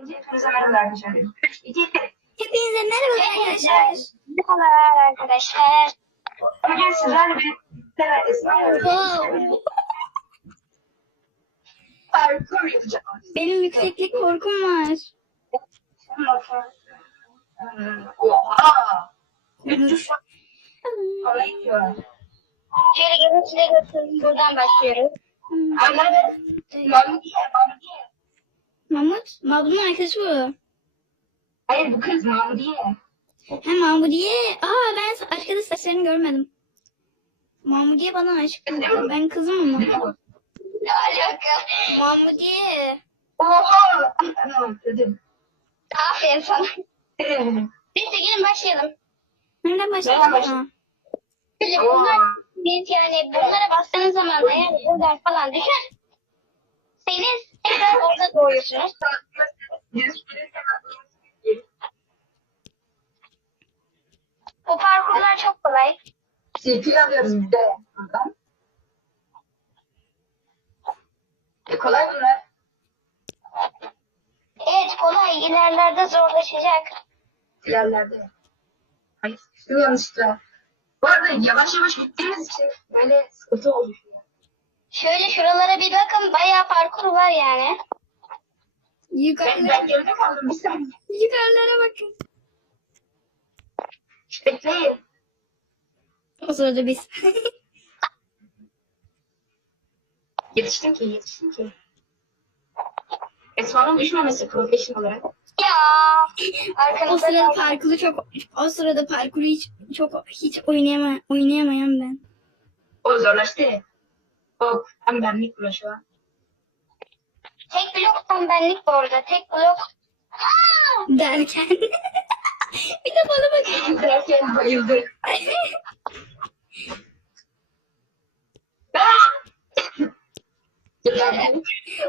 Hepinize merhaba arkadaşlar. 3, 2, 1. Hepinize merhaba arkadaşlar. Merhabalar arkadaşlar. Bugün sizlerle birlikte İsmail Wow. parkur yapacağız. Benim yükseklik korkum var. Oha! 300 parayı var. Şöyle gelin size göstereyim. Buradan başlıyoruz. Anladın? Mamdiye. Mahmut, Mahmut'un arkadaşı bu. Hayır bu kız Mamdiye. He Mahmudiye. Aa ben arkadaş saçlarını görmedim. Mahmudiye bana aşık kızdı. Ben kızım mi? Ne alaka? Mahmudiye. Oha! Dedim. Aferin sana. Neyse gelin başlayalım. Nereden Nereden başladın? başladın? Böyle Oha. bunlar biz yani bunlara bastığınız zaman eğer buradan falan düşer. Seniz tekrar orada doğuyorsunuz. Bu parkurlar çok kolay. CP alıyoruz bir de buradan. E kolay bunlar. Evet kolay ilerlerde zorlaşacak. ilerlerde. Hayır, yanlışlıkla. Bu arada yavaş yavaş gittiğimiz için böyle sıkıntı oluşuyor. Şöyle şuralara bir bakın bayağı parkur var yani. Ben, Yukarılara, ben geride kaldım bir saniye. yukarılara bakın. Bekleyin. O sırada biz. Yetiştim ki, yetiştim ki. Esma'nın düşmemesi profesyonel olarak. Ya. o Arkanızda sırada kaldı. parkuru çok o sırada parkuru hiç çok hiç oynayama, oynayamayan ben. O zorlaştı. Hop, hem benlik bura şu an. Tek blok tam benlik bu arada. Tek blok. Aa! Derken. bir de bana bakın. Derken bayıldı. Derken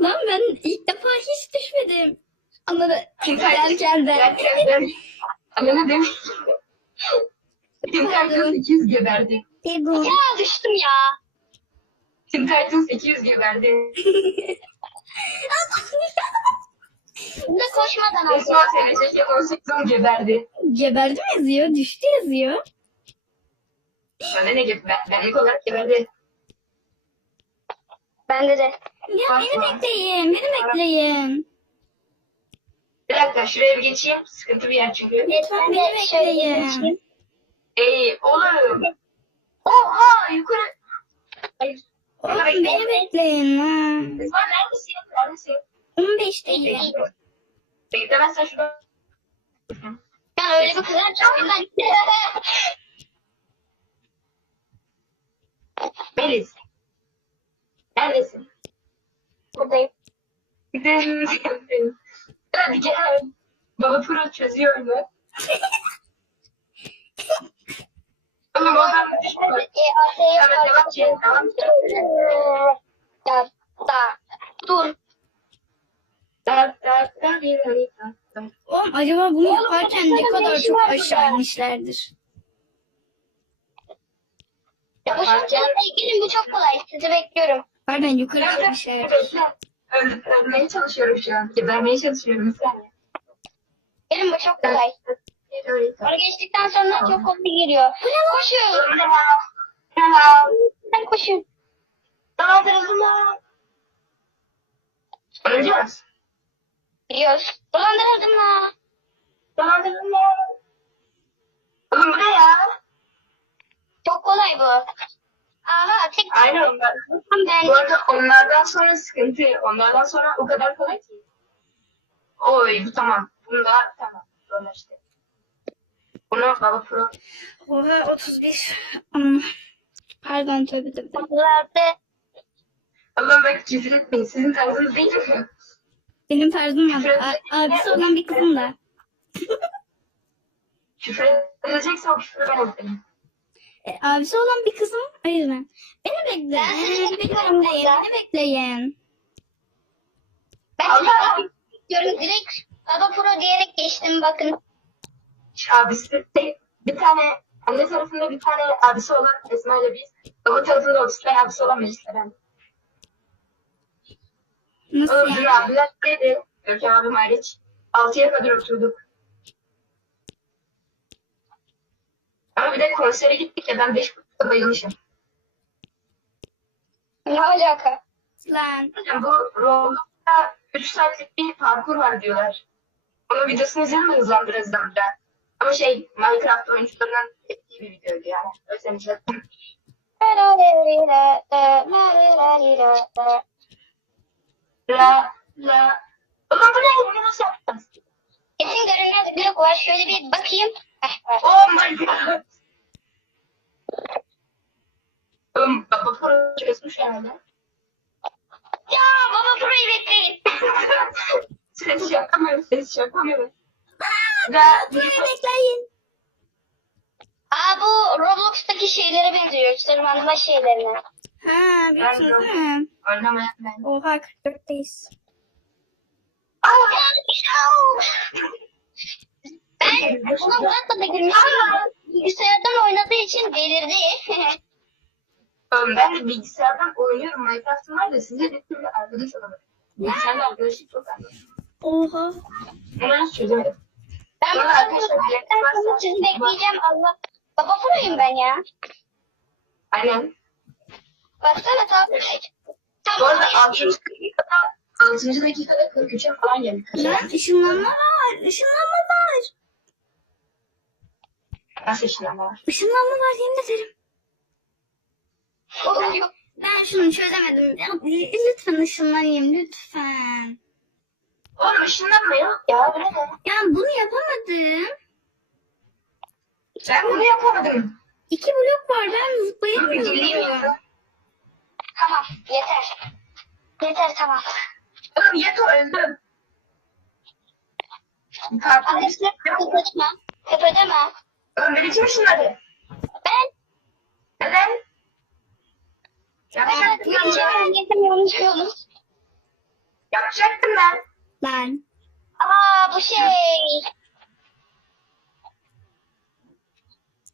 Lan ben ilk defa hiç düşmedim. Anladın. Derken de. Ama ne demiş? Tim Titans 200 geberdi. Ya düştüm ya. Tim Titans 200 geberdi. Bunda koşmadan oldu. Esma SNCK 18 10 geberdi. Geberdi mi yazıyor? Düştü yazıyor. Bana ne geber? Benlik olarak geberdi. Bende de. Ya Bak, beni bak. bekleyin. Beni bekleyin. Bir dakika şuraya bir geçeyim. Sıkıntı bir yer çünkü. Lütfen Ben beni bekleyin. Ey oğlum. Oha yukarı. Hayır. Oğlum beni bekleyin ha. Esma neredesin? Neredesin? 15 değil. Beklemezsen şurada. Ben öyle bir kızar ki oyundan. Melis. Neredesin? Buradayım. Gidelim. Hadi gel. Baba Pro çözüyor oyunu. Oğlum oradan düşme. E, AT'ye Tamam, devam et, devam et. Ya, da. Dur. Da, da. Oğlum acaba bunu yaparken ne kadar çok aşağı inmişlerdir. Bu şarkıyla ilgili bu çok kolay. Sizi bekliyorum. Pardon yukarı bir şey. Öl- Ölmeye çalışıyorum şu an. Gebermeye çalışıyorum bir saniye. Bu çok kolay. Onu geçtikten sonra çok kolay geliyor. Koşun. Sen koşun. Dolandırıldım lan. Öleceğiz. Biliyoruz. Dolandırıldım la. Dolandırıldım lan. Oğlum bu ne ya? Çok kolay bu. Aha tek Aynen onlar. ben. Bu arada onlardan sonra sıkıntı. Onlardan sonra o kadar kolay ki. Oy bu tamam. Bunda tamam. İşte. Bunu Baba Pro. Oha 31. Hmm. Pardon tövbe tövbe. Kapılarda Allah'ım bak küfür etmeyin. Sizin tarzınız değil mi? Benim tarzım var. A- abisi olan bir kızım da. Küfür edecekse o küfürü ben edeyim. E, abisi olan bir kızım o yüzden. Beni bekleyin. Beni bekleyin. Beni bekleyin. ben Allah! diyorum direkt Baba Pro diyerek geçtim bakın. Abisi tek bir tane anne tarafında bir tane abisi olan Esma ile biz. Baba tarafında otuz tane abisi olan Melis'le ben. Nasıl dün abiler dedi. Görkem abim hariç. 6'ya kadar oturduk. Ama bir de konsere gittik ya ben 5.30'da bayılmışım. Ne alaka? Lan. Yani bu Roblox'ta 3 saatlik bir parkur var diyorlar. Onun videosunu izledim de hızlandır hızlandır. Ama şey Minecraft oyuncularının ettiği bir videoydu yani. Yüzden izledim. La la. Ulan bu ne? Bunu nasıl yaptın? Kesin görünmez blok var. Şöyle bir bakayım. Oh my god. Um, baba pro çözmüş herhalde. Ya baba burayı bekleyin. Ses yapamıyorum, ses yapamıyorum. La Burayı bekleyin. Aa bu Roblox'taki şeylere benziyor. Tırmanma şeylerine. Ha biliyorsunuz değil mi? Oynamayan ben. Oha 44'teyiz. Ben buna Murat'la da girmiştim. Bilgisayardan oynadığı için delirdi. Ben de bilgisayardan oynuyorum. Minecraft'ım var da size bir türlü arkadaş olamadım. Bilgisayarda arkadaşlık çok arkadaş. Oha. Nasıl çözemedim. Ben bunu ben bunu sizi bekleyeceğim Allah. Baba proyum ben ya. Aynen. Baksana tam. Bu arada Tam 6. dakikada 6. dakikada 43'e falan geldik. Lan ışınlanma var. Işınlanma var. Nasıl işlem var? Işınlanma var yemin ederim. Ben şunu çözemedim. Ya, lütfen ışınlanayım lütfen. Oğlum ışınlanma yok ya. Bu ne? Ya bunu yapamadım. Ben bunu yapamadım. İki blok var ben geleyim zıplayamıyorum. ya. Tamam yeter. Yeter tamam. Oğlum yeto öldüm. Kartını Arkadaşlar kıpırdama. Kıpırdama. Oğlum beni kim ışınladı? Ben Neden? ben Yapacaktım ben geçemem geçemiyormuş yolum. Yapacaktım ben. Lan. Aa bu şey.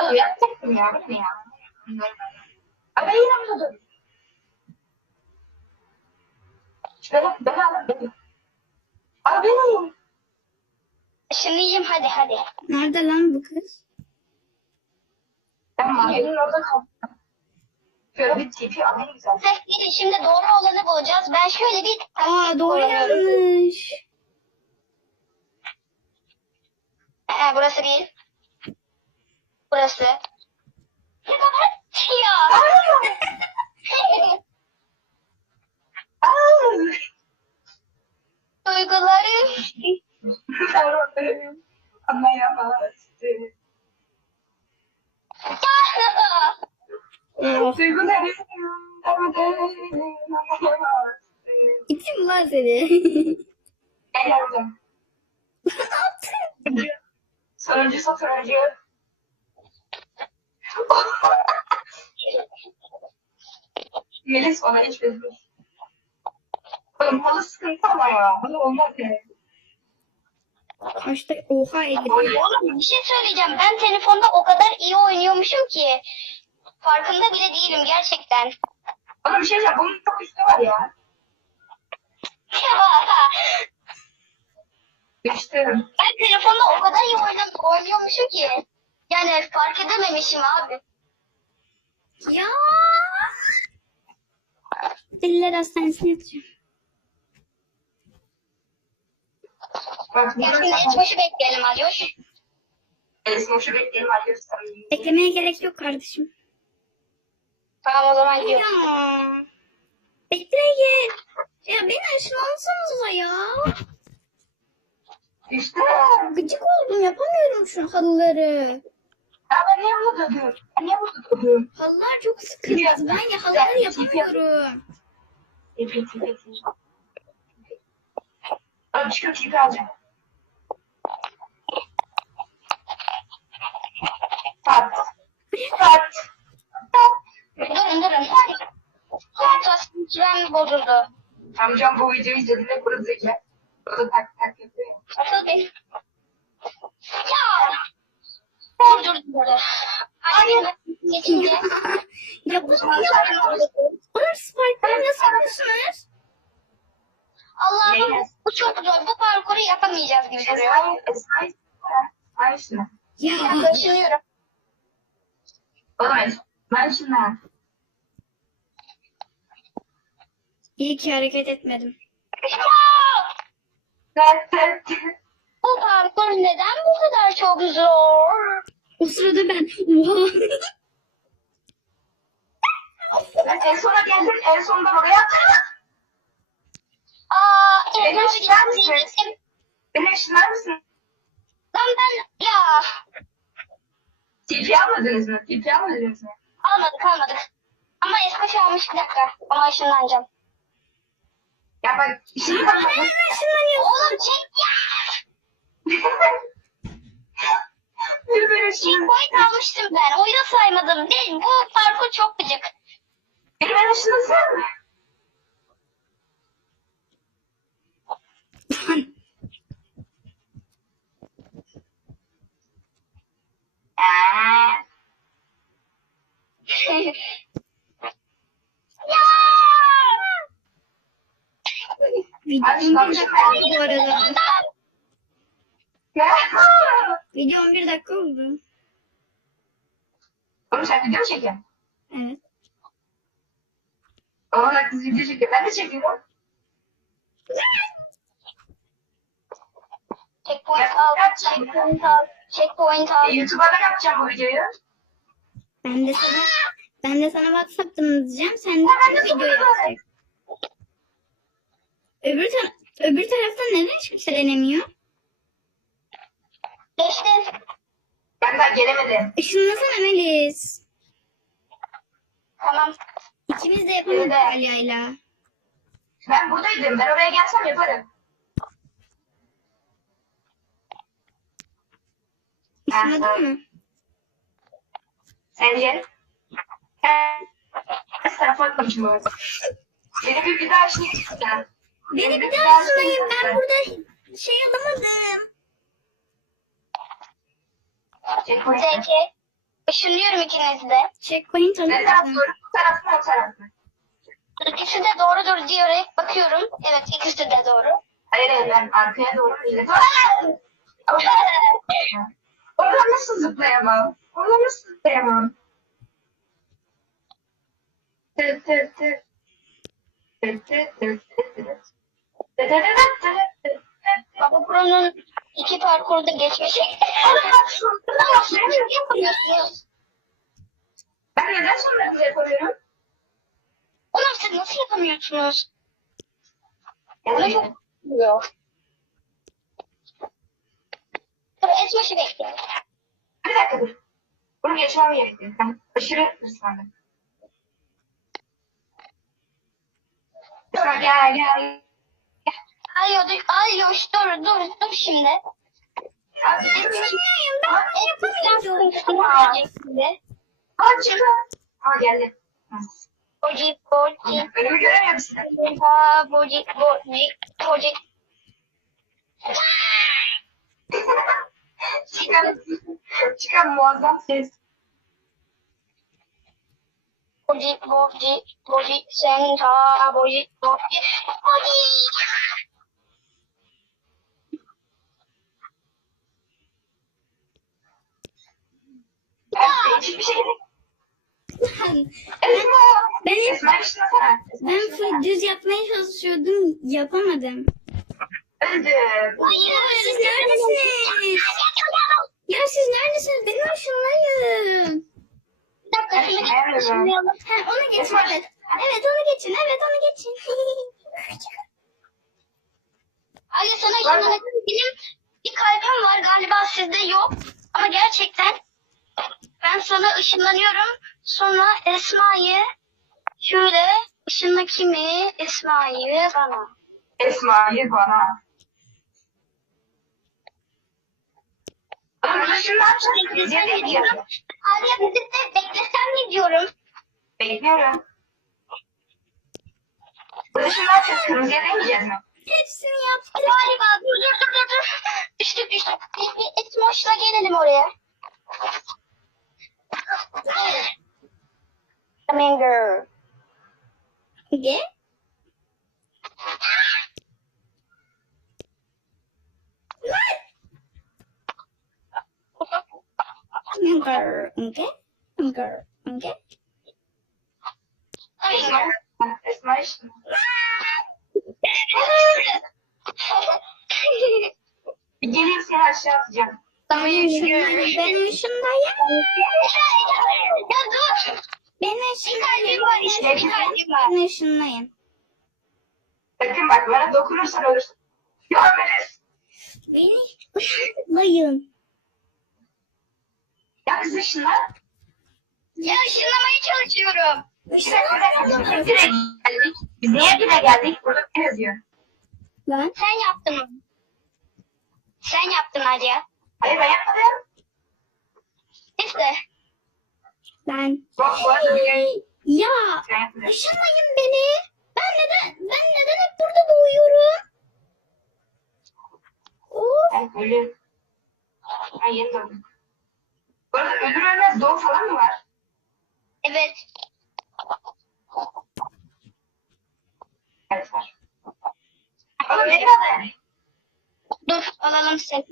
Oğlum yapacaktım ya. Bu ne ya? Ama alın beni. Al beni. Şimdi yiyeyim hadi hadi. Nerede lan bu kız? Ben mahallenin orada kaldım. Tipi gidin şimdi doğru olanı bulacağız. Ben şöyle bir Aa doğru yanlış. Ee, burası değil. Burası. Ne kadar ya. Duygularım. Anlayamazsın. Oh. İtim lan seni. Ne yaptın? Sonuncu satırıcı. Melis bana hiç bezmiş. Oğlum halı sıkıntı ama ya. Halı olmaz yani. Kaçta? Oha elli. Oğlum bir şey söyleyeceğim. Ben telefonda o kadar iyi oynuyormuşum ki. Farkında bile değilim gerçekten. Oğlum bir şey diyeceğim. Bunun çok üstü var ya. Düştüm. ben telefonda o kadar iyi oynam oynuyormuşum ki. Yani fark edememişim abi. Ya. Deliler hastanesine yatacağım. Bak şimdi Esmoş'u bekleyelim Alyoş. Melis'in şu bekleyelim. Göstereyim. Beklemeye gerek yok kardeşim. Tamam o zaman gidiyoruz. Ya. Bekleyin. Ya beni ışınlansanıza ya. Düştüm. Gıcık oldum yapamıyorum şu halıları. Ben niye burada? Ben niye burada durdum? Halılar çok sıkıntı. Ben ya halıları yapamıyorum. Tipi tipi. Abi çıkıp tipi alacağım. Konsantrem bozuldu. Amcam bu videoyu izlediğinde kuru zeka. O da tak tak yapıyor. Asıl bir. Ya. Dur dur dur. Anne geçince. ya bu ya. Oğlum Spark'ları nasıl yapıyorsunuz? Allah'ım bu çok zor. Bu parkuru yapamayacağız gibi duruyor. Ya Yaklaşıyorum. Oğlum ben şimdi iyi ki hareket etmedim. Bu parkur neden bu kadar çok zor? O sırada ben oha. en sona geldim en sonunda oraya atladım. Aa, evet, Beni ışınlar mısın? Beni ışınlar mısın? Lan ben ya TP almadınız mı? TP almadınız mı? almadık almadık. Ama eski şey almış bir dakika. Ona ışınlanacağım. Ya bak şimdi bak. Oğlum çek ya. Bir böyle şimdi. Checkpoint almıştım ben. Oyunu saymadım değil mi? Bu parkur çok gıcık. Bir ben ışınlasın mı? Eee. ya! Videom bir dakika oldu bu arada. Videom bir dakika oldu. Oğlum sen video mu çekiyorsun? Evet. Oğlum kız video çekiyor. Ben de çekiyorum. Checkpoint al. Checkpoint al. Checkpoint E, al. YouTube'a ben yapacağım bu videoyu. Ben de sana ben de sana WhatsApp'tan atacağım. Sen de video yapacaksın. Öbür, ta- öbür taraftan neden hiç kimse denemiyor? Geçtim. Ben daha gelemedim. Işınlasana Melis. Tamam. İkimiz de yapamadık. Alya'yla. Ben buradaydım. Ben oraya gelsem yaparım. Işınladın mı? Sence? Ben tarafa atlamışım arada. Beni bir, bir daha şey. Beni bir daha ışınlayın. Ben burada şey alamadım. ZK. Işınlıyorum ikinizi de. Checkpoint Ne taraf alamadım. doğru? Bu taraf mı o taraf mı? İkisi de doğrudur diyerek bakıyorum. Evet ikisi de doğru. Hayır hayır ben arkaya doğru değil. Oradan nasıl zıplayamam? Oradan nasıl zıplayamam? Tı tı tı. Tı tı tı tı tı. Baba Pro'nun iki parkurda geçmişi. Yapamıyorsunuz. Ben neden sonra bize yapamıyorum? Oğlum siz nasıl yapamıyorsunuz? Bana çok oluyor. Dur Esmaş'ı bekliyorum. bir dakika dur. Bunu geçmem gerekiyor. Ben aşırı ıslandım. Lütfen gel gel. Ay dur, ay yoş dur dur dur şimdi. Işınlayın ben Ben yapamıyorum. yapamıyorum. Şimdi. Aa çıktı. Aa geldi. Boci boci. Önümü göremiyorum. Ha boci boci boci. çıkan, çıkan muazzam ses. Boci boci boci sen ta boci boci boci. Ben Ben, düz yapmaya çalışıyordum. Yapamadım. Öldüm. Hayır siz neredesiniz? Ya siz neredesiniz? Beni ışınlayın. Bir dakika. Ha, onu geçin evet. Evet onu geçin. Evet onu geçin. Ali sana ışınlanacağım. Benim bir kalbim var galiba sizde yok. Ama gerçekten ben sana ışınlanıyorum. Sonra Esma'yı şöyle ışınla kimi? Esma'yı bana. Esma'yı bana. Bize de gidiyorum. Aliye bizim de beklesem mi diyorum. Bekliyorum. Yapacağız. Kırmızıya demeyeceğiz mi? Hepsini. Galiba dur dur dur dur. dur. Düştük düştük. Bir, bir Esmoş'la gelelim oraya. Flamingo. Ge? Anchor. Okay. Anchor. Okay. Esma. Esma işte. Geleyim seni aşağı atacağım. Ben ışındayım. Ben ışındayım. ya dur. Ben Bir ışındayım. kalbim var işte bir kalbim var. Ben ışındayım. Sakın bak bana dokunursan ölürsün. Görmeniz. Beni ışındayın. Ya kız ışınla. Ya ışınlamaya çalışıyorum. Biz niye bile geldik? Burada ne yazıyor? Lan. Sen yaptın onu. Sen yaptın Aliye. Hayır ben yapmadım. İşte. Ben. Bu, bu arada bir Ya. Işınlayın beni. Ben neden ben neden hep burada doğuyorum? Of. Ben ölü. Ben yeni doğdum. Bu arada ölür ölmez doğum falan mı var? Evet. Evet var. Oğlum ne kadar? Dur alalım seni.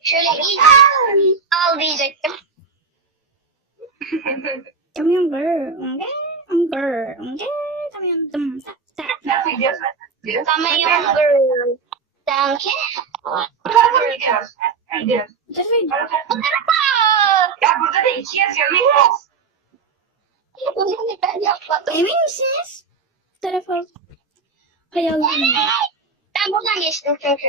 Şöyle iyi al diyecektim. Tamam. Okay. Tamam. Tamam. Tamam. Nasıl gidiyoruz? Gidiyoruz. Tamam girl. Sanki. Bu tarafa mı gidiyoruz? Gidiyoruz. Ya burada da iki yazıyor. Ne yapmadım. Emin misiniz? Tarafa. Hay Allah'ım. Ben buradan geçtim çünkü.